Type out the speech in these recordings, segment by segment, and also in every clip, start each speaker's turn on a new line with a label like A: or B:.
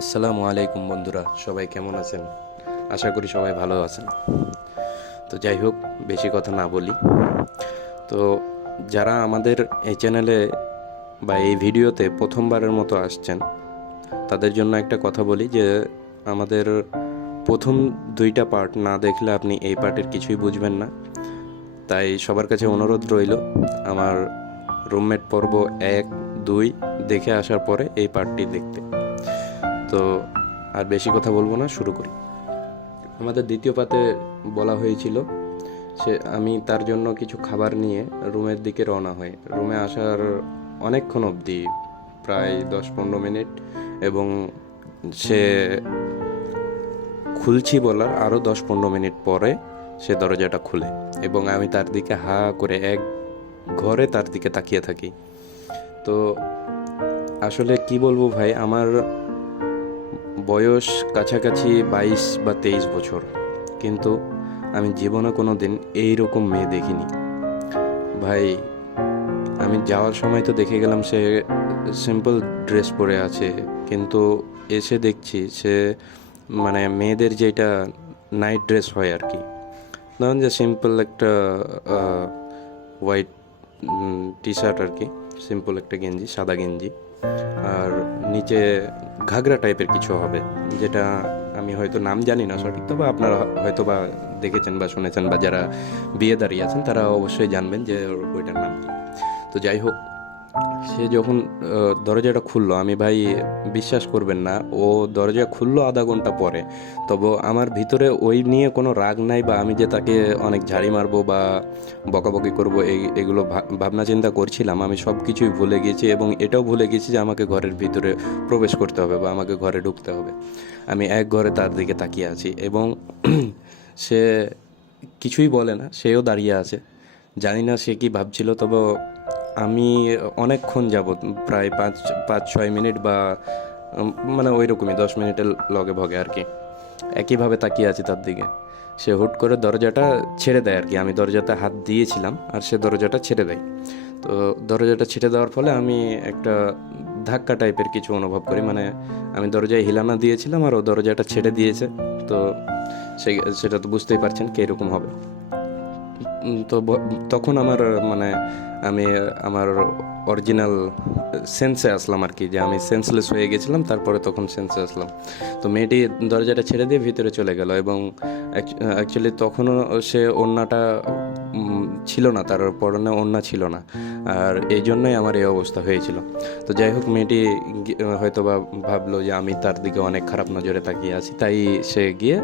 A: আসসালামু আলাইকুম বন্ধুরা, সবাই কেমন আছেন? আশা করি সবাই ভালো আছেন। তো যাই হোক, বেশি কথা না বলি। তো যারা আমাদের এই চ্যানেলে বা এই ভিডিওতে প্রথমবারের মতো আসছেন, তাদের জন্য একটা কথা বলি যে, আমাদের প্রথম দুইটা পার্ট না দেখলে আপনি এই পার্টের কিছুই বুঝবেন না। তাই সবার কাছে অনুরোধ রইল, আমার রুমমেট পর্ব এক, দুই, দেখে আসার পরে এই পার্টটি দেখতে। তো আর বেশি কথা বলব না, শুরু করি। আমাদের দ্বিতীয় পাতে বলা হয়েছিল সে, আমি তার জন্য কিছু খাবার নিয়ে রুমের দিকে রওনা হই। রুমে আসার অনেকক্ষণ অবধি, প্রায় দশ পনেরো মিনিট, এবং সে খুলছি বলার আরও দশ পনেরো মিনিট পরে সে দরজাটা খুলে, এবং আমি তার দিকে হা করে এক ঘরে তার দিকে তাকিয়ে থাকি। তো আসলে কি বলব ভাই, আমার বয়স কাছাকাছি বাইশ বা তেইশ বছর। কিন্তু আমি জীবনে কোনো দিন এইরকম মেয়ে দেখিনি। ভাই, আমি যাওয়ার সময় তো দেখে গেলাম সে সিম্পল ড্রেস পরে আছে। কিন্তু এসে দেখছি সে মানে মেয়েদের যেটা নাইট ড্রেস হয় আর কি। ধরুন যে সিম্পল একটা হোয়াইট টি শার্ট আর কি। সিম্পল একটা গেঞ্জি, সাদা গেঞ্জি। আর নিচে ঘাগরা টাইপের কিছু হবে, যেটা আমি হয়তো নাম জানি না সঠিক, তবে আপনারা হয়তো বা দেখেছেন বা শুনেছেন বা যারা বিয়ে দাঁড়িয়ে আছেন, তারা অবশ্যই জানবেন যে ওইটার নাম তো যাই হোক সে যখন দরজাটা খুললো, আমি, ভাই, বিশ্বাস করবেন না, ও দরজা খুললো আধা ঘণ্টা পরে। তবে আমার ভিতরে ওই নিয়ে কোনো রাগ নাই বা আমি যে তাকে অনেক ঝাড়ি মারবো বা বকাবকি করব, এই, এগুলো ভাবনা চিন্তা করছিলাম। আমি সব কিছুই ভুলে গেছি এবং এটাও ভুলে গেছি যে আমাকে ঘরের ভিতরে প্রবেশ করতে হবে বা আমাকে ঘরে ঢুকতে হবে। আমি এক ঘরে তার দিকে তাকিয়ে আছি এবং সে কিছুই বলে না, সেও দাঁড়িয়ে আছে। জানি না সে কি ভাবছিল, তবে আমি অনেকক্ষণ যাবত প্রায় পাঁচ পাঁচ, ছয় মিনিট বা মানে ওই রকমই দশ মিনিটের লগে ভগে আর কি। একইভাবে তাকিয়ে আছি তার দিকে। সে হুট করে দরজাটা ছেড়ে দেয় আর কি। আমি দরজাতে হাত দিয়েছিলাম আর সে দরজাটা ছেড়ে দেয়। তো দরজাটা ছেড়ে দেওয়ার ফলে আমি একটা ধাক্কা টাইপের কিছু অনুভব করি। মানে আমি দরজায় হিলানা দিয়েছিলাম আর ও দরজাটা ছেড়ে দিয়েছে। তো সে, সেটা তো বুঝতেই পারছেন কীরকম হবে। তো তখন আমার মানে আমি আমার অরিজিনাল সেন্সে আসলাম আর কি যে আমি সেন্সলেস হয়ে গেছিলাম তারপরে তখন সেন্সে আসলাম। তো মেয়েটি দরজাটা ছেড়ে দিয়ে ভিতরে চলে গেল এবং অ্যাকচুয়ালি তখনও সে উম, ছিল না, তার পরনে ওড়না ছিল না। আর এই জন্যই আমার এই অবস্থা হয়েছিল। তো যাই হোক, মেয়েটি হয়তো বা ভাবলো যে আমি তার দিকে অনেক খারাপ নজরে তাকিয়ে আছি। তাই সে গিয়ে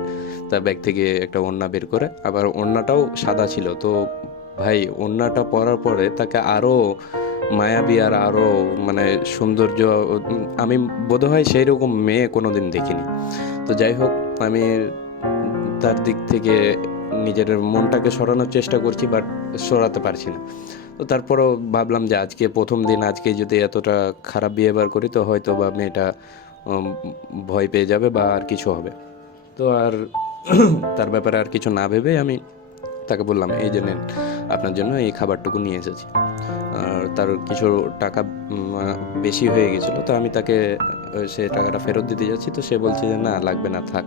A: তার ব্যাগ থেকে একটা ওড়না বের করে, আবার ওড়নাটাও সাদা ছিল। তো ভাই, ওড়নাটা পরার পরে তাকে আরও মায়াবী আর আরও মানে সৌন্দর্য, আমি বোধহয় সেই রকম মেয়ে কোনোদিন দেখিনি। তো যাই হোক, আমি তার দিক থেকে নিজের মনটাকে সরানোর চেষ্টা করছি বাট সরাতে পারছি না। তো তারপরও ভাবলাম যে আজকে প্রথম দিন, আজকে যদি এতটা খারাপ বিহেভিয়ার করি, তো হয়তো বা মেয়েটা ভয় পেয়ে যাবে বা আর কিছু হবে। তো আর তার ব্যাপারে আর কিছু না ভেবে আমি তাকে বললাম, এই যে নেন, আপনার জন্য এই খাবারটুকু নিয়ে এসেছি। আর তার কিছু টাকা বেশি হয়ে গেছিল, তো আমি তাকে সে টাকাটা ফেরত দিতে যাচ্ছি, তো সে বলছে যে, না, লাগবে না, থাক।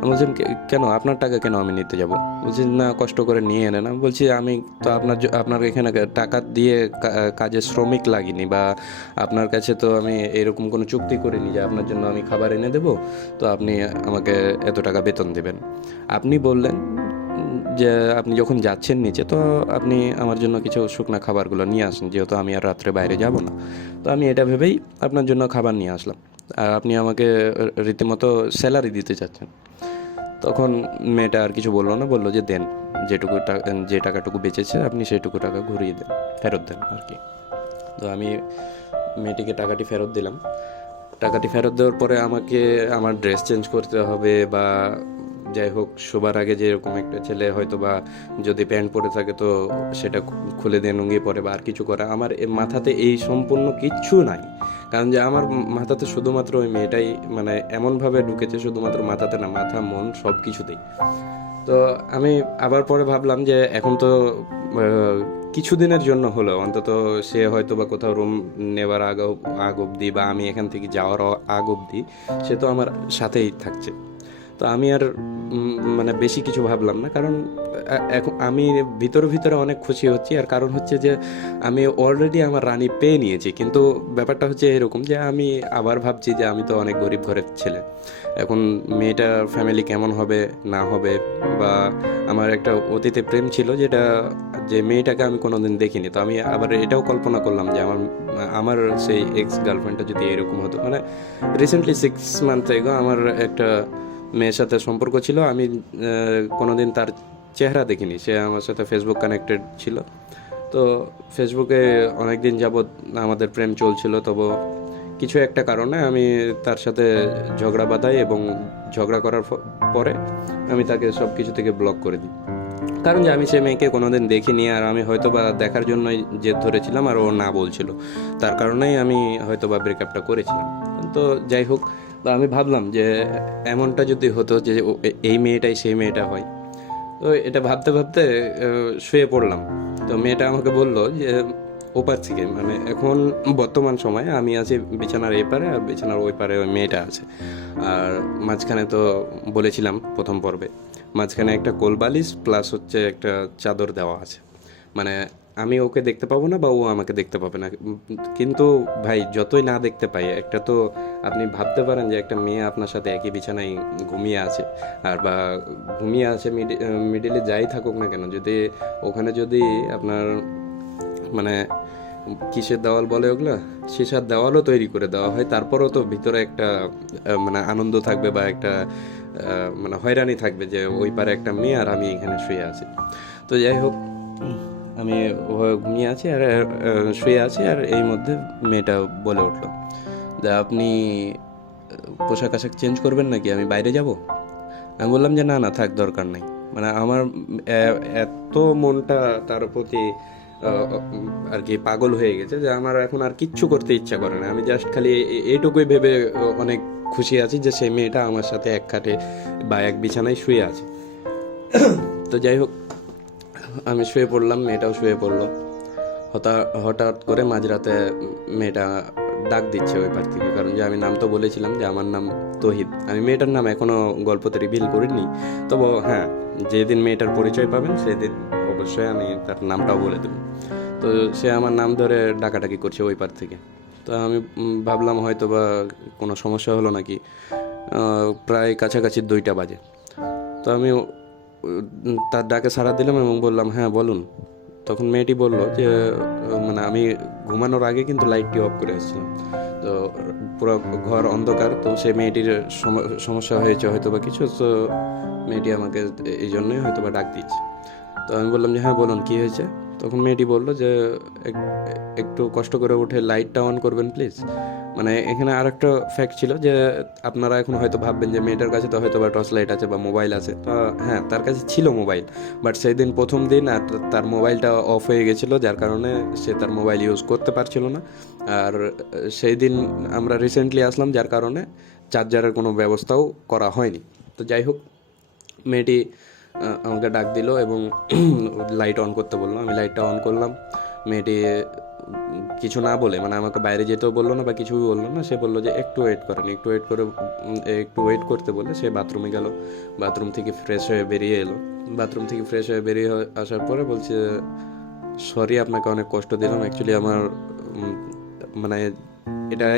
A: আমি বলছিলাম "কে- কেন? আপনার টাকা কেন আমি নিতে যাব? বলছি, না, কষ্ট করে নিয়ে এনে না বলছি, আমি তো আপনার আপনার এখানে টাকা দিয়ে কাজে শ্রমিক লাগিনি বা আপনার কাছে তো আমি এরকম কোনো চুক্তি করিনি যে, আপনার জন্য আমি খাবার এনে দেবো, তো আপনি আমাকে এত টাকা বেতন দেবেন। আপনি বললেন যে, আপনি যখন যাচ্ছেন নিচে, তো আপনি আমার জন্য কিছু শুকনো খাবারগুলো নিয়ে আসেন, যেহেতু আমি আর রাত্রে বাইরে যাব না। তো আমি এটা ভেবেই আপনার জন্য খাবার নিয়ে আসলাম। আর আপনি আমাকে রীতিমতো স্যালারি দিতে চাচ্ছেন। তখন মেয়েটা আর কিছু বলল না, বলল যে দেন, যেটুকু টাকা যে টাকাটুকু বেঁচেছে, আপনি সেটুকু টাকা ঘুরিয়ে দেন, ফেরত দেন আর কি। তো আমি মেয়েটিকে টাকাটি ফেরত দিলাম। টাকাটি ফেরত দেওয়ার পরে আমাকে আমার ড্রেস চেঞ্জ করতে হবে বা যাই হোক, শোবার আগে যেরকম একটা ছেলে হয়তো বা যদি প্যান্ট পরে থাকে তো সেটা খুলে দিয়ে নুঙ্গিয়ে পরে বা আর কিছু করা। আমার মাথাতে এই সম্পূর্ণ কিচ্ছু নাই। কারণ যে আমার মাথাতে শুধুমাত্র ওই মেয়েটাই মানে এমনভাবে ঢুকেছে শুধুমাত্র মাথাতে না, মাথা, মন সব কিছুতেই তো আমি আবার পরে ভাবলাম যে এখন তো কিছুদিনের জন্য হলো। অন্তত সে হয়তো বা কোথাও রুম নেবার আগ আগ অবধি বা আমি এখান থেকে যাওয়ার আগ অবধি সে তো আমার সাথেই থাকছে। তো আমি আর মানে বেশি কিছু ভাবলাম না। কারণ এখন আমি ভিতরে ভিতরে অনেক খুশি হচ্ছি। আর কারণ হচ্ছে যে, আমি অলরেডি আমার রানী পেয়ে নিয়েছি। কিন্তু ব্যাপারটা হচ্ছে এরকম যে, আমি আবার ভাবছি যে, আমি তো অনেক গরিব ঘরের ছেলে। এখন মেয়েটার ফ্যামিলি কেমন হবে, না হবে? বা আমার একটা অতীতে প্রেম ছিল যেটা, যে মেয়েটাকে আমি কোনোদিন দেখিনি। তো আমি আবার এটাও কল্পনা করলাম যে, আমার আমার সেই এক্স গার্লফ্রেন্ডটা যদি এরকম হতো। মানে রিসেন্টলি সিক্স মান্থ এগো আমার একটা মেয়ের সাথে সম্পর্ক ছিল। আমি কোনোদিন তার চেহারা দেখিনি। সে আমার সাথে ফেসবুক কানেক্টেড ছিল। তো ফেসবুকে অনেক দিন যাবৎ আমাদের প্রেম চলছিল। তবু কিছু একটা কারণে আমি তার সাথে ঝগড়া বাঁধাই এবং ঝগড়া করার পরে আমি তাকে সব কিছু থেকে ব্লক করে দিই। কারণ যে আমি সে মেয়েকে কোনোদিন দেখিনি আর আমি হয়তো বা দেখার জন্যই জেদ ধরেছিলাম আর ও না বলছিল। তার কারণেই আমি হয়তো বা ব্রেকআপটা করেছিলাম। তো যাই হোক তো আমি ভাবলাম যে এমনটা যদি হতো যে এই মেয়েটাই সেই মেয়েটা হয়। তো এটা ভাবতে ভাবতে শুয়ে পড়লাম। তো মেয়েটা আমাকে বলল যে ওপার থেকে মানে এখন বর্তমান সময়ে আমি আছি বিছানার এই পারে আর বিছানার ওই পারে ওই মেয়েটা আছে। আর মাঝখানে তো বলেছিলাম প্রথম পর্বে, মাঝখানে একটা কোলবালিশ প্লাস হচ্ছে একটা চাদর দেওয়া আছে। মানে আমি ওকে দেখতে পাবো না বা ও আমাকে দেখতে পাবে না। কিন্তু ভাই, যতই না দেখতে পাই, একটা তো আপনি ভাবতে পারেন যে একটা মেয়ে আপনার সাথে একই বিছানায় ঘুমিয়ে আছে। আর বা ঘুমিয়ে আছে মিডিলে যাই থাকুক না কেন, যদি ওখানে যদি আপনার মানে কিসের দেওয়াল বলে ওগুলা? সীসার দেওয়ালও তৈরি করে দেওয়া হয়, তারপরেও তো ভিতরে একটা মানে আনন্দ থাকবে বা একটা মানে হয়রানি থাকবে যে ওই পারে একটা মেয়ে আর আমি এখানে শুয়ে আছি। তো যাই হোক, আমি ঘুমিয়ে আছি আর শুয়ে আছি আর এই মধ্যে মেয়েটা বলে উঠল। আপনি পোশাক আশাক চেঞ্জ করবেন নাকি? আমি বাইরে যাব? আমি বললাম যে না না, থাক, দরকার নাই। মানে আমার এত মনটা তার প্রতি আর কি পাগল হয়ে গেছে যে আমার এখন আর কিচ্ছু করতে ইচ্ছা করে না। আমি জাস্ট খালি এইটুকুই ভেবে অনেক খুশি আছি যে সেই মেয়েটা আমার সাথে এক খাটে বা এক বিছানায় শুয়ে আছে। তো যাই হোক, আমি শুয়ে পড়লাম, মেয়েটাও শুয়ে পড়ল। হঠাৎ হঠাৎ করে মাঝরাতে মেয়েটা ডাক দিচ্ছে ওই পার থেকে কারণ যে আমি নাম তো বলেছিলাম যে আমার নাম তহিদ। আমি মেয়েটার নাম এখনও গল্পতে রিভিল করিনি, তবু হ্যাঁ যেদিন মেয়েটার পরিচয় পাবেন সেদিন অবশ্যই আমি তার নামটাও বলে দেবো। তো সে আমার নাম ধরে ডাকাডাকি করছে ওই পার থেকে। তো আমি ভাবলাম হয়তো বা কোনো সমস্যা হলো নাকি প্রায় কাছাকাছি দুইটা বাজে। তো আমি তার ডাকে সাড়া দিলাম এবং বললাম হ্যাঁ বলুন। তখন মেয়েটি বলল যে মানে আমি ঘুমানোর আগে কিন্তু লাইটটি অফ করে আসছিলাম। তো পুরো ঘর অন্ধকার, তো সে মেয়েটির সম- সমস্যা হয়েছে হয়তো বা কিছু, তো মেয়েটি আমাকে এই জন্যই হয়তো বা ডাক দিচ্ছে তো আমি বললাম যে হ্যাঁ বলুন, কী হয়েছে? তখন মেয়েটি বলল যে একটু কষ্ট করে উঠে লাইটটা অন করবেন প্লিজ মানে এখানে আর একটা ফ্যাক্ট ছিল যে, আপনারা এখন হয়তো ভাববেন যে, মেয়েটার কাছে তো হয়তো বা টর্চ লাইট আছে বা মোবাইল আছে। তো হ্যাঁ তার কাছে ছিল মোবাইল বাট সেই দিন প্রথম দিন আর তার মোবাইলটা অফ হয়ে গেছিল, যার কারণে সে তার মোবাইল ইউজ করতে পারছিল না। আর সেই দিন আমরা রিসেন্টলি আসলাম, যার কারণে চার্জারের কোনো ব্যবস্থাও করা হয়নি। তো যাই হোক, মেয়েটি আমাকে ডাক দিল এবং লাইট অন করতে বলল। আমি লাইটটা অন করলাম। মেয়েটি কিছু না বলে মানে আমাকে বাইরে যেতেও বলল না বা কিছুই বলল না, সে বলল যে একটু ওয়েট করেন একটু ওয়েট করে একটু ওয়েট করতে বলে সে বাথরুমে গেল। বাথরুম থেকে ফ্রেশ হয়ে বেরিয়ে এলো। বাথরুম থেকে ফ্রেশ হয়ে বেরিয়ে আসার পরে বলছে সরি আপনাকে অনেক কষ্ট দিলাম। অ্যাকচুয়ালি আমার মানে এটা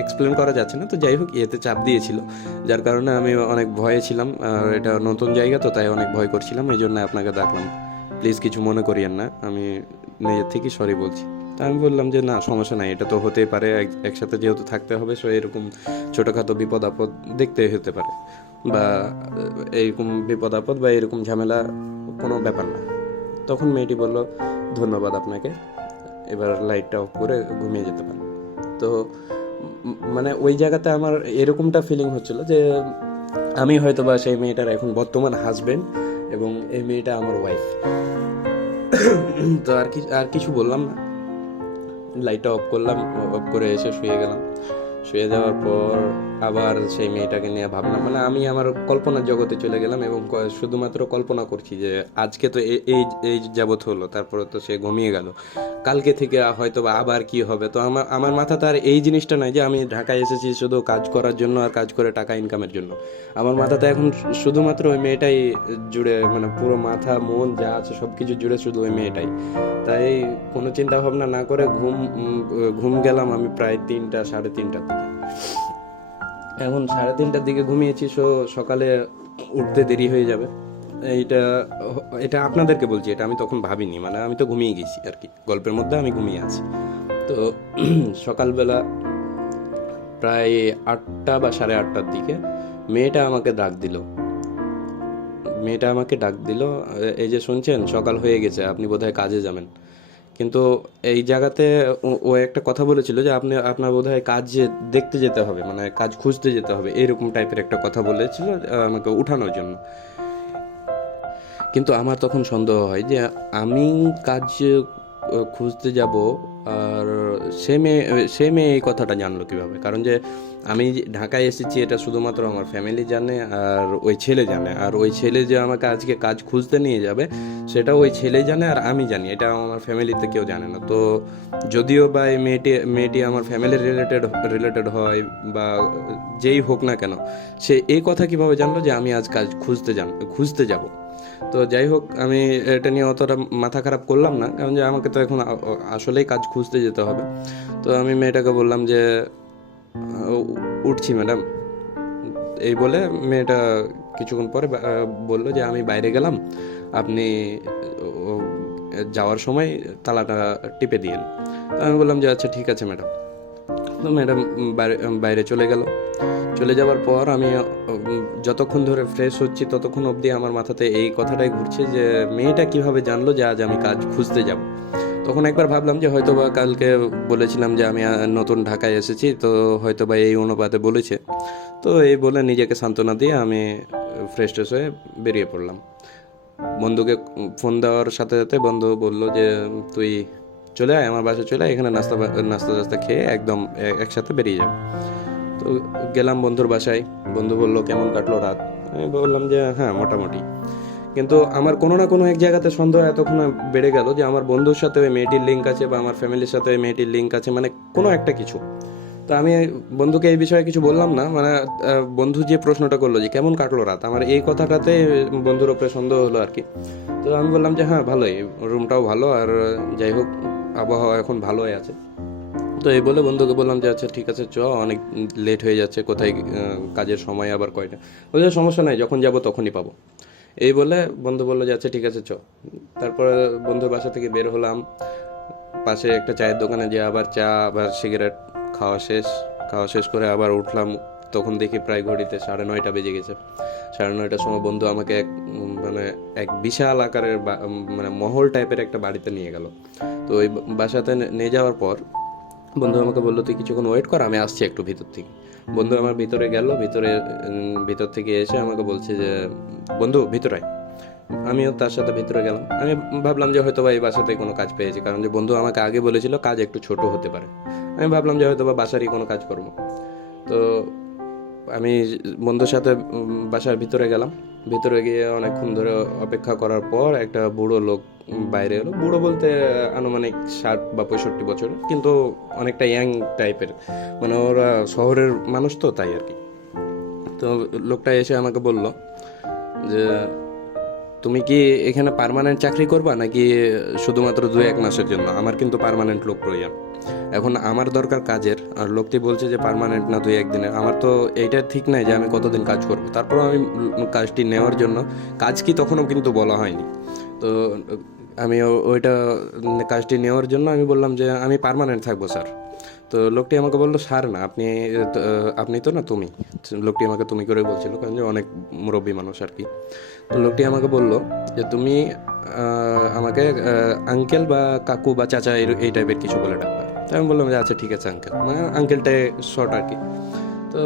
A: এক্সপ্লেন করা যাচ্ছে না। তো যাই হোক এতে চাপ দিয়েছিল। যার কারণে আমি অনেক ভয়ে ছিলাম। আর এটা নতুন জায়গা তো তাই অনেক ভয় করছিলাম। এই জন্য আপনাকে ডাকলাম। প্লিজ কিছু মনে করিয়েন না। আমি নিজের থেকেই সরি বলছি। তা আমি বললাম যে না সমস্যা নাই। এটা তো হতেই পারে। এক- একসাথে যেহেতু থাকতে হবে সো এরকম ছোটোখাটো বিপদ আপদ দেখতে হতে পারে। বা আহ, এইরকম বিপদ আপদ বা এরকম ঝামেলা কোনো ব্যাপার না। তখন মেয়েটি বলল ধন্যবাদ আপনাকে। এবার লাইটটা অফ করে ঘুমিয়ে যেতে পারেন। তো মানে ওই জায়গাতে আমার এরকমটা ফিলিং হচ্ছিল যে, আমি হয়তো বা সেই মেয়েটার এখন বর্তমান হাজবেন্ড এবং এই মেয়েটা আমার ওয়াইফ তো আর কি, আর কিছু বললাম না। লাইটটা অফ করলাম অফ করে এসে শুয়ে গেলাম। শুয়ে যাওয়ার পর আবার সেই মেয়েটাকে নিয়ে ভাবলাম মানে আমি আমার কল্পনার জগতে চলে গেলাম এবং শুধুমাত্র কল্পনা করছি যে আজকে তো এই এই যাবৎ হলো, তারপরে তো সে ঘুমিয়ে গেল। কালকে থেকে হয়তো বা আবার কি হবে? তো আমার আমার মাথাতে আর এই জিনিসটা নাই যে আমি ঢাকায় এসেছি শুধু কাজ করার জন্য আর কাজ করে টাকা ইনকামের জন্য। আমার মাথাতে এখন শুধুমাত্র ওই মেয়েটাই জুড়ে মানে পুরো মাথা, মন যা আছে সব কিছু জুড়ে শুধু ওই মেয়েটাই। তাই কোনো চিন্তা ভাবনা না করে ঘুম ঘুম গেলাম আমি প্রায় তিনটা, সাড়ে তিনটার দিকে এখন সাড়ে তিনটার দিকে ঘুমিয়েছি, সো সকালে উঠতে দেরি হয়ে যাবে। এইটা, এটা আপনাদেরকে বলছি, এটা আমি তখন ভাবিনি মানে আমি তো ঘুমিয়ে গেছি আর কি। গল্পের মধ্যে আমি ঘুমিয়ে আছি। তো সকালবেলা প্রায় আটটা বা সাড়ে আটটার দিকে মেয়েটা আমাকে ডাক দিল। মেয়েটা আমাকে ডাক দিল এই যে শুনছেন, সকাল হয়ে গেছে, আপনি বোধহয় কাজে যাবেন। কিন্তু এই জায়গাতে ও- একটা কথা বলেছিল যে আপনি, আপনার বোধ হয় কাজ দেখতে যেতে হবে মানে কাজ খুঁজতে যেতে হবে, এরকম টাইপের একটা কথা বলেছিল আমাকে উঠানোর জন্য। কিন্তু আমার তখন সন্দেহ হয় যে আমি কাজ খুঁজতে যাব, আর সে মেয়ে সে মেয়ে এই কথাটা জানলো কীভাবে? কারণ যে আমি ঢাকায় এসেছি, এটা শুধুমাত্র আমার ফ্যামিলি জানে, আর ওই ছেলে জানে। আর ওই ছেলে যে আমাকে আজকে কাজ খুঁজতে নিয়ে যাবে, সেটা ওই ছেলে জানে আর আমি জানি। এটা আমার ফ্যামিলিতে কেউ জানে না। তো যদিও বা এই মেয়েটি মেয়েটি আমার ফ্যামিলি রিলেটেড রিলেটেড হয় বা যেই হোক না কেন, সে এই কথা কীভাবে জানলো যে আমি আজ কাজ খুঁজতে জান খুঁজতে যাব? তো যাই হোক, আমি এটা নিয়ে অতটা মাথা খারাপ করলাম না। কারণ যে আমাকে তো এখন আসলেই কাজ খুঁজতে যেতে হবে। তো আমি মেয়েটাকে বললাম যে উঠছি ম্যাডাম। এই বলে মেয়েটা কিছুক্ষণ পরে বলল যে, আমি বাইরে গেলাম। আপনি যাওয়ার সময় তালাটা টিপে দিয়েন। আমি বললাম যে আচ্ছা ঠিক আছে ম্যাডাম। তো ম্যাডাম বাইরে চলে গেল। চলে যাওয়ার পর আমি যতক্ষণ ধরে ফ্রেশ হচ্ছি, ততক্ষণ অবধি আমার মাথাতে এই কথাটাই ঘুরছে যে, মেয়েটা কীভাবে জানলো যে আজ আমি কাজ খুঁজতে যাব? তখন একবার ভাবলাম যে হয়তো বা কালকে বলেছিলাম যে আমি নতুন ঢাকায় এসেছি, তো হয়তো বা এই অনুপাতে বলেছে। তো এই বলে নিজেকে সান্ত্বনা দিয়ে আমি ফ্রেশ ট্রেশ হয়ে বেরিয়ে পড়লাম। বন্ধুকে ফোন দেওয়ার সাথে সাথে বন্ধু বলল যে, তুই চলে আয়, আমার বাসায় চলে আয়, এখানে নাস্তা নাস্তা টাস্তা খেয়ে একদম একসাথে বেরিয়ে যাব। তো গেলাম বন্ধুর বাসায়। বন্ধু বলল, কেমন কাটলো রাত? আমি বললাম যে হ্যাঁ মোটামুটি। কিন্তু আমার কোনো না কোনো এক জায়গাতে সন্দেহ এতক্ষণ বেড়ে গেল যে, আমার বন্ধুর সাথে ওই মেয়েটির লিঙ্ক আছে বা আমার ফ্যামিলির সাথে ওই মেয়েটির লিঙ্ক আছে মানে কোনো একটা কিছু। তো আমি বন্ধুকে এই বিষয়ে কিছু বললাম না মানে বন্ধু যে প্রশ্নটা করল যে, কেমন কাটলো রাত? আমার এই কথাটাতে বন্ধুর ওপরে সন্দেহ হলো আর কি। তো আমি বললাম যে হ্যাঁ ভালোই। রুমটাও ভালো, আর যাই হোক, আবহাওয়া এখন ভালোই আছে। তো এই বলে বন্ধুকে বললাম যে আচ্ছা ঠিক আছে, চ, অনেক লেট হয়ে যাচ্ছে, কোথায় কাজের সময় আবার কয়টা? বলছে সমস্যা নাই, যখন যাব তখনই পাবো। এই বলে বন্ধু বলল যে আচ্ছা ঠিক আছে, চ। তারপরে বন্ধুর বাসা থেকে বের হলাম। পাশে একটা চায়ের দোকানে যে আবার চা, আবার সিগারেট খাওয়া শেষ। খাওয়া শেষ করে আবার উঠলাম। তখন দেখি প্রায় ঘড়িতে সাড়ে নয়টা বেজে গেছে। সাড়ে নয়টার সময় বন্ধু আমাকে এক মানে এক বিশাল আকারের মানে মহল টাইপের একটা বাড়িতে নিয়ে গেল। তো ওই বাসাতে নিয়ে যাওয়ার পর বন্ধু আমাকে বলল, তুই কিছুক্ষণ ওয়েট কর, আমি আসছি একটু ভিতর থেকে। বন্ধু আমার ভিতরে গেল, ভিতরে ভিতর থেকে এসে আমাকে বলছে যে, বন্ধু, ভিতরে আমিও তার সাথে ভিতরে গেলাম। আমি ভাবলাম যে হয়তো বা এই বাসাতে কোনো কাজ পেয়েছি, কারণ যে বন্ধু আমাকে আগে বলেছিল কাজ একটু ছোট হতে পারে। আমি ভাবলাম যে হয়তো বা বাসারই কোনো কাজ করব। তো আমি বন্ধুর সাথে বাসার ভিতরে গেলাম। ভিতরে গিয়ে অনেকক্ষণ ধরে অপেক্ষা করার পর একটা বুড়ো লোক বাইরে এলো। বুড়ো বলতে আনুমানিক ষাট বা পঁয়ষট্টি বছর কিন্তু অনেকটা ইয়াং টাইপের। মানে ওরা শহরের মানুষ তো তাই আর কি। তো লোকটা এসে আমাকে বলল যে, তুমি কি এখানে পারমানেন্ট চাকরি করবা নাকি শুধুমাত্র দু এক মাসের জন্য? আমার কিন্তু পারমানেন্ট লোক প্রয়োজন। এখন আমার দরকার কাজের, আর লোকটি বলছে যে পার্মানেন্ট না দুই একদিনের। আমার তো এইটা ঠিক নাই যে আমি কতদিন কাজ করব। তারপর আমি কাজটি নেওয়ার জন্য, কাজ কি তখনও কিন্তু বলা হয়নি। তো আমি ওইটা কাজটি নেওয়ার জন্য আমি বললাম যে আমি পার্মানেন্ট থাকব, স্যার। তো লোকটি আমাকে বলল, স্যার না, আপনি আপনি তো না তুমি। লোকটি আমাকে তুমি করে বলছিল, কারণ যে অনেক মুরব্বী মানুষ আর কি। তো লোকটি আমাকে বলল যে তুমি আমাকে আঙ্কেল বা কাকু বা চাচা এই- টাইপের কিছু বলে ডাকবে তো আমি বললাম যে আচ্ছা ঠিক আছে আঙ্কেল মানে আঙ্কেলটাই শর্ট আর কি। তো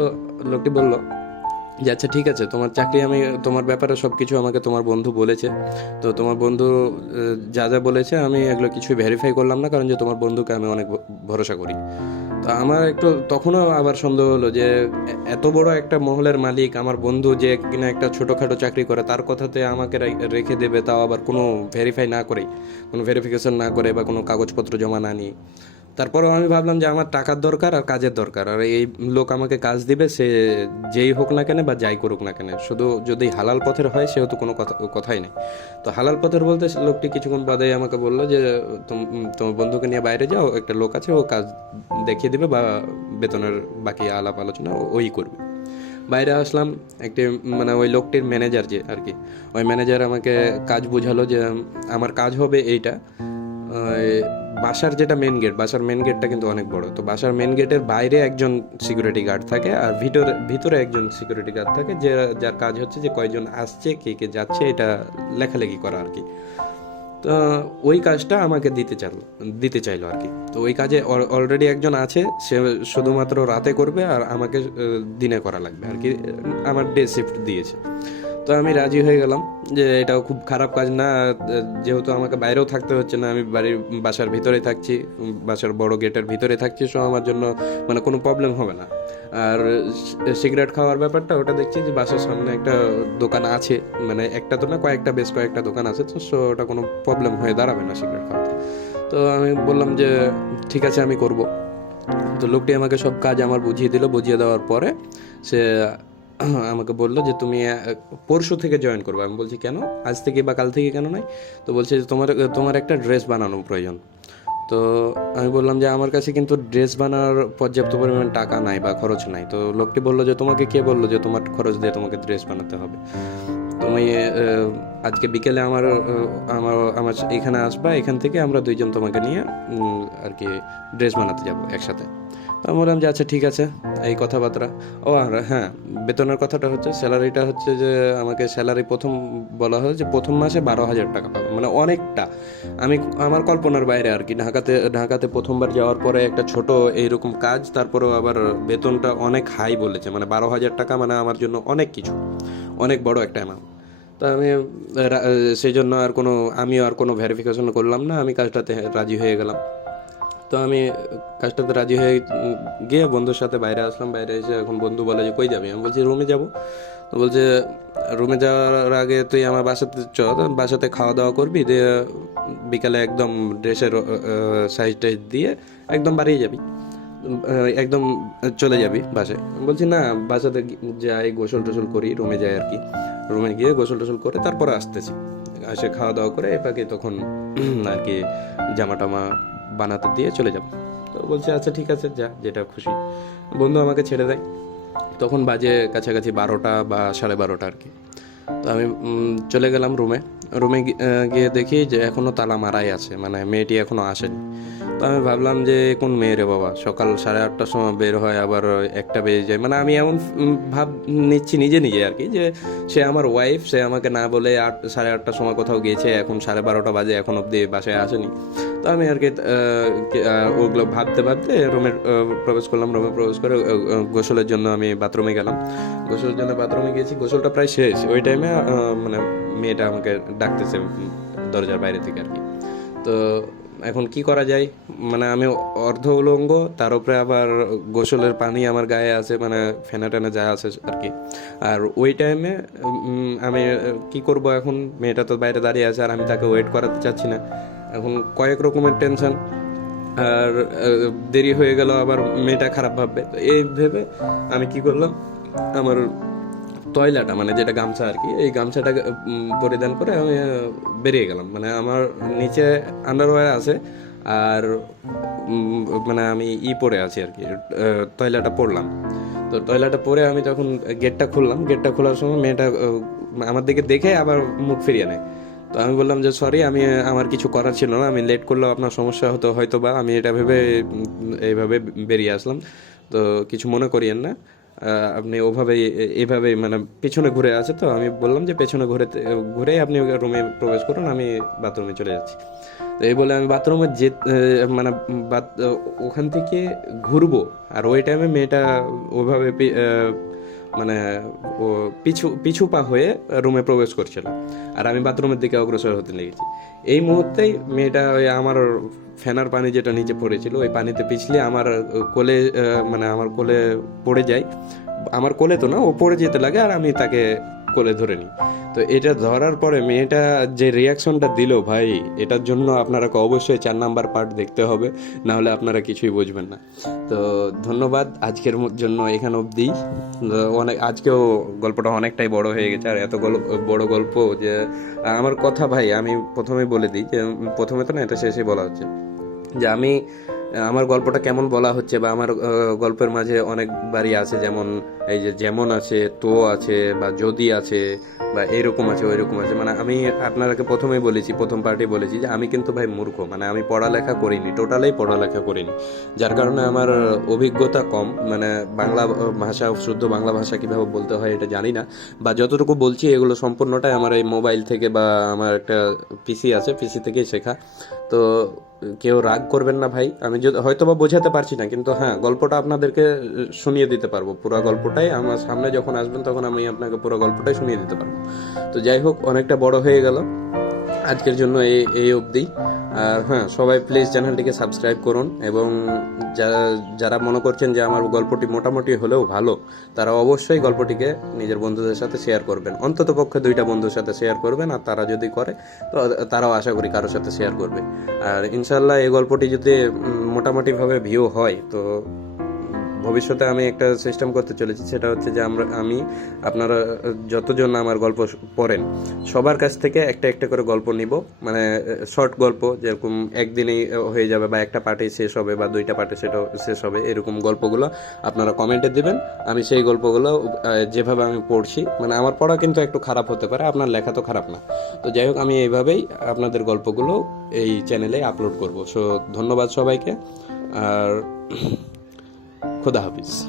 A: লোকটি বলল যে আচ্ছা ঠিক আছে, তোমার চাকরি আমি, তোমার ব্যাপারে সব কিছু আমাকে তোমার বন্ধু বলেছে। তো তোমার বন্ধু যা যা বলেছে, আমি এগুলো কিছু ভেরিফাই করলাম না, কারণ যে, তোমার বন্ধুকে আমি অনেক ভরসা করি। তো আমার একটু, তখনও আবার সন্দেহ হলো যে, এত বড় একটা মহলের মালিক, আমার বন্ধু যে কিনা একটা ছোটোখাটো চাকরি করে, তার কথাতে আমাকে রেখে দেবে, তাও আবার কোনো ভেরিফাই না করেই। কোনো ভেরিফিকেশন না করে বা কোনো কাগজপত্র জমা না নিয়ে। তারপরেও আমি ভাবলাম যে আমার টাকার দরকার আর কাজের দরকার। আর এই লোক আমাকে কাজ দিবে, সে যেই হোক না কেন বা যাই করুক না কেন, শুধু যদি হালাল পথের হয় সেহেতু কোনো কথা কথাই নেই। তো হালাল পথের বলতে লোকটি কিছুক্ষণ বাদে আমাকে বলল যে তোমার বন্ধুকে নিয়ে বাইরে যাও, একটা লোক আছে, ও কাজ দেখিয়ে দিবে বা বেতনের বাকি আলাপ আলোচনা ওই করবে। বাইরে আসলাম, একটি মানে ওই লোকটির ম্যানেজার যে আর কি, ওই ম্যানেজার আমাকে কাজ বুঝালো যে, আমার কাজ হবে এইটা বাসার যেটা মেন গেট বাসার মেন গেটটা কিন্তু অনেক বড়। তো বাসার মেন গেটের বাইরে একজন সিকিউরিটি গার্ড থাকে আর ভিতরে ভিতরে একজন সিকিউরিটি গার্ড থাকে যে, যার কাজ হচ্ছে যে কয়জন আসছে, কে কে যাচ্ছে, এটা লেখালেখি করা আর কি। তো ওই কাজটা আমাকে দিতে চাইলো দিতে চাইলো আর কি। তো ওই কাজে অলরেডি একজন আছে, সে শুধুমাত্র রাতে করবে আর আমাকে দিনে করা লাগবে আর কি। আমার ডে শিফট দিয়েছে। তো আমি রাজি হয়ে গেলাম যে এটাও খুব খারাপ কাজ না, যেহেতু আমাকে বাইরেও থাকতে হচ্ছে না, আমি বাড়ির, বাসার ভিতরে থাকছি, বাসার বড় গেটের ভিতরে থাকছি সো আমার জন্য মানে কোনো প্রবলেম হবে না। আর সিগারেট খাওয়ার ব্যাপারটা, ওটা দেখছি যে বাসার সামনে একটা দোকান আছে মানে একটা তো না, কয়েকটা বেশ কয়েকটা দোকান আছে, তো সো ওটা কোনো প্রবলেম হয়ে দাঁড়াবে না সিগারেট খাওয়াতে। তো আমি বললাম যে ঠিক আছে, আমি করব। তো লোকটি আমাকে সব কাজ আমার বুঝিয়ে দিল, বুঝিয়ে দেওয়ার পরে সে আমাকে বলল যে তুমি পরশু থেকে জয়েন করবে। আমি বলছি, কেন? আজ থেকে বা কাল থেকে কেন নাই তো বলছে যে, তোমার তোমার একটা ড্রেস বানানো প্রয়োজন। তো আমি বললাম যে, আমার কাছে কিন্তু ড্রেস বানানোর পর্যাপ্ত পরিমাণ টাকা নাই বা খরচ নাই। তো লোকটি বলল যে, তোমাকে কে বলল যে, তোমার খরচ দিয়ে তোমাকে ড্রেস বানাতে হবে? তুমি আজকে বিকেলে আমার আমার আমার এখানে আসবা, এখান থেকে আমরা দুইজন তোমাকে নিয়ে আর কি ড্রেস বানাতে যাব একসাথে। আমি বললাম যে আচ্ছা ঠিক আছে, এই কথাবার্তা। ও, আর হ্যাঁ বেতনের কথাটা হচ্ছে, স্যালারিটা হচ্ছে যে, আমাকে স্যালারি প্রথম বলা হয় যে, প্রথম মাসে বারো হাজার টাকা পাবো মানে অনেকটা। আমি, আমার কল্পনার বাইরে আর কি, ঢাকাতে ঢাকাতে প্রথমবার যাওয়ার পরে একটা ছোট এইরকম কাজ, তারপরেও আবার বেতনটা অনেক হাই বলেছে মানে বারো হাজার টাকা মানে আমার জন্য অনেক কিছু, অনেক বড় একটা অ্যামাউন্ট তো আমি সেই জন্য আর কোনো, আমিও আর কোনো ভেরিফিকেশন করলাম না, আমি কাজটাতে রাজি হয়ে গেলাম। তো আমি কাজটাতে রাজি হয়ে গিয়ে বন্ধুর সাথে বাইরে আসলাম, বাইরে এসে এখন বন্ধু বলে যে, কই যাবি? আমি বলছি, রুমে যাব। তো বলছে, রুমে যাওয়ার আগে তুই আমার বাসাতে চ, বাসাতে খাওয়া দাওয়া করবি, দিয়ে বিকালে একদম ড্রেসের সাইজ টাইজ দিয়ে একদম বাড়িয়ে যাবি। একদম চলে যাবি আমি বলছি, না, বাসাতে যাই গোসল টোসল করি, রুমে যাই আর কি। রুমে গিয়ে গোসল টোসল করে তারপরে আসতেছি। এসে খাওয়া দাওয়া করে এপাকে তখন আর কি জামা টামা বানাতে দিয়ে চলে যাব। তো বলছে আচ্ছা ঠিক আছে, যা, যেটা খুশি। বন্ধু আমাকে ছেড়ে দেয়। তখন বাজে কাছাকাছি বারোটা বা সাড়ে বারোটা আর কি। তো আমি চলে গেলাম রুমে রুমে গিয়ে দেখি যে এখনও তালা মারাই আছে। মানে মেয়েটি এখনও আসেনি। আমি ভাবলাম যে, কোন মেয়ে রে বাবা? সকাল সাড়ে আটটার সময় বের হয়, আবার একটা বেজে যায়। মানে আমি এমন ভাব নিচ্ছি নিজে নিজে আর কি যে, সে আমার ওয়াইফ সে আমাকে না বলে আট, সাড়ে আটটার সময় কোথাও গিয়েছে এখন সাড়ে বারোটা বাজে, এখন অবধি বাসায় আসেনি। তো আমি আর কি ওগুলো ভাবতে ভাবতে রুমে প্রবেশ করলাম। রুমে প্রবেশ করে গোসলের জন্য আমি বাথরুমে গেলাম। গোসলের জন্য বাথরুমে গিয়েছি গোসলটা প্রায় শেষ। ওই টাইমে মানে মেয়েটা আমাকে ডাকতেছে দরজার বাইরে থেকে আর কি। তো এখন কি করা যায়? মানে আমি অর্ধ উলঙ্গ, তার উপরে আবার গোসলের পানি আমার গায়ে আছে মানে ফেনা টেনা যা আছে আর কি। আর ওই টাইমে আমি, কি করব এখন? মেয়েটা তো বাইরে দাঁড়িয়ে আছে আর আমি তাকে ওয়েট করাতে চাচ্ছি না। এখন কয়েক রকমের টেনশন আর দেরি হয়ে গেল, আবার মেয়েটা খারাপ ভাববে। তো এই ভেবে আমি কি করলাম? আমার টয়লাটা মানে যেটা গামছা আর কি, এই গামছাটাকে পরিধান করে আমি বেরিয়ে গেলাম। মানে আমার নিচে আন্ডারওয়্যার আছে আর মানে আমি ই পরে আছি আর কি টয়লাটা পরলাম। তো টয়লাটা পরে আমি তখন গেটটা খুললাম গেটটা খোলার সময় মেয়েটা আমার দিকে দেখে আবার মুখ ফিরিয়ে নেয়। তো আমি বললাম যে সরি আমি, আমার কিছু করার ছিল না, আমি লেট করলেও আপনার সমস্যা হতো হয়তো বা আমি এটা ভেবে এইভাবে বেরিয়ে আসলাম। তো কিছু মনে করিয়েন না। আপনি ওভাবেই এ- এইভাবেই মানে পেছনে ঘুরে আছে তো আমি বললাম যে পেছনে ঘুরে ঘুরেই আপনি রুমে প্রবেশ করুন আমি বাথরুমে চলে যাচ্ছি। তো এই বলে আমি বাথরুমে যে মানে ওখান থেকে ঘুরবো আর ওই টাইমে মেয়েটা ওইভাবে আহ, মানে ও পিছু পিছু পা হয়ে রুমে প্রবেশ করছিল। আর আমি বাথরুমের দিকে অগ্রসর হতে লেগেছি। এই মুহূর্তেই মেয়েটা ওই আমার ফেনার পানি যেটা নিচে পড়েছিল, ওই পানিতে পিছলে আমার কোলে মানে আমার কোলে পড়ে যায়। আমার কোলে তো না, ও পড়ে যেতে লাগে আর আমি তাকে কোলে ধরে নিই। তো এটা ধরার পরে মেয়েটা যে রিয়াকশনটা দিল ভাই, এটার জন্য আপনারা অবশ্যই চার নাম্বার পার্ট দেখতে হবে না হলে আপনারা কিছুই বুঝবেন না। তো ধন্যবাদ আজকের জন্য এখানে অবধি। অনেক আজকেও গল্পটা অনেকটাই বড় হয়ে গেছে, আর এত গল্প বড় গল্প যে, আমার কথা ভাই, আমি প্রথমে বলে দিই যে, প্রথমে তো না, এটা শেষে বলা হচ্ছে যে, আমি আমার গল্পটা কেমন বলা হচ্ছে বা আমার গল্পের মাঝে অনেকবারই আছে, যেমন এই যে যেমন আছে, তো আছে বা যদি আছে বা এরকম আছে ওই রকম আছে। মানে আমি আপনারাকে প্রথমেই বলেছি, প্রথম পার্টি বলেছি যে আমি কিন্তু ভাই মূর্খ। মানে আমি পড়ালেখা করিনি, টোটালেই পড়ালেখা করিনি। যার কারণে আমার অভিজ্ঞতা কম। মানে বাংলা ভাষা, শুদ্ধ বাংলা ভাষা কীভাবে বলতে হয় এটা জানি না। বা যতটুকু বলছি এগুলো সম্পূর্ণটাই আমার এই মোবাইল থেকে বা আমার একটা পিসি আছে, পিসি থেকেই শেখা। তো কেউ রাগ করবেন না ভাই। আমি হয়তো বা বোঝাতে পারছি না, কিন্তু হ্যাঁ গল্পটা আপনাদেরকে শুনিয়ে দিতে পারব। পুরো গল্পটাই আমার সামনে যখন আসবেন, তখন আমি আপনাকে পুরো গল্পটাই শুনিয়ে দিতে পারব। তো যাই হোক, অনেকটা বড় হয়ে গেল। আজকের জন্য এই এই অবধি। আর হ্যাঁ সবাই প্লিজ চ্যানেলটিকে সাবস্ক্রাইব করুন এবং যারা যারা মনে করছেন যে আমার গল্পটি মোটামুটি হলেও ভালো, তারা অবশ্যই গল্পটিকে নিজের বন্ধুদের সাথে শেয়ার করবেন। অন্তত পক্ষে দুইটা বন্ধুর সাথে শেয়ার করবেন, আর তারা যদি করে, তো তারাও আশা করি কারোর সাথে শেয়ার করবে। আর ইনশাল্লাহ এই গল্পটি যদি মোটামুটিভাবে ভিউ হয়, তো ভবিষ্যতে আমি একটা সিস্টেম করতে চলেছি, সেটা হচ্ছে যে আমরা, আমি, আপনারা, যতজন আমার গল্প পড়েন, সবার কাছ থেকে একটা একটা করে গল্প নিব মানে শর্ট গল্প, যেরকম একদিনেই হয়ে যাবে বা একটা পার্টে শেষ হবে বা দুইটা পার্টে সেটা, শেষ হবে, এরকম গল্পগুলো আপনারা কমেন্টে দেবেন, আমি সেই গল্পগুলো যেভাবে আমি পড়ছি মানে আমার পড়া কিন্তু একটু খারাপ হতে পারে, আপনার লেখা তো খারাপ না। তো যাই হোক, আমি এইভাবেই আপনাদের গল্পগুলো এই চ্যানেলে আপলোড করব। সো ধন্যবাদ সবাইকে, আর Codarbis.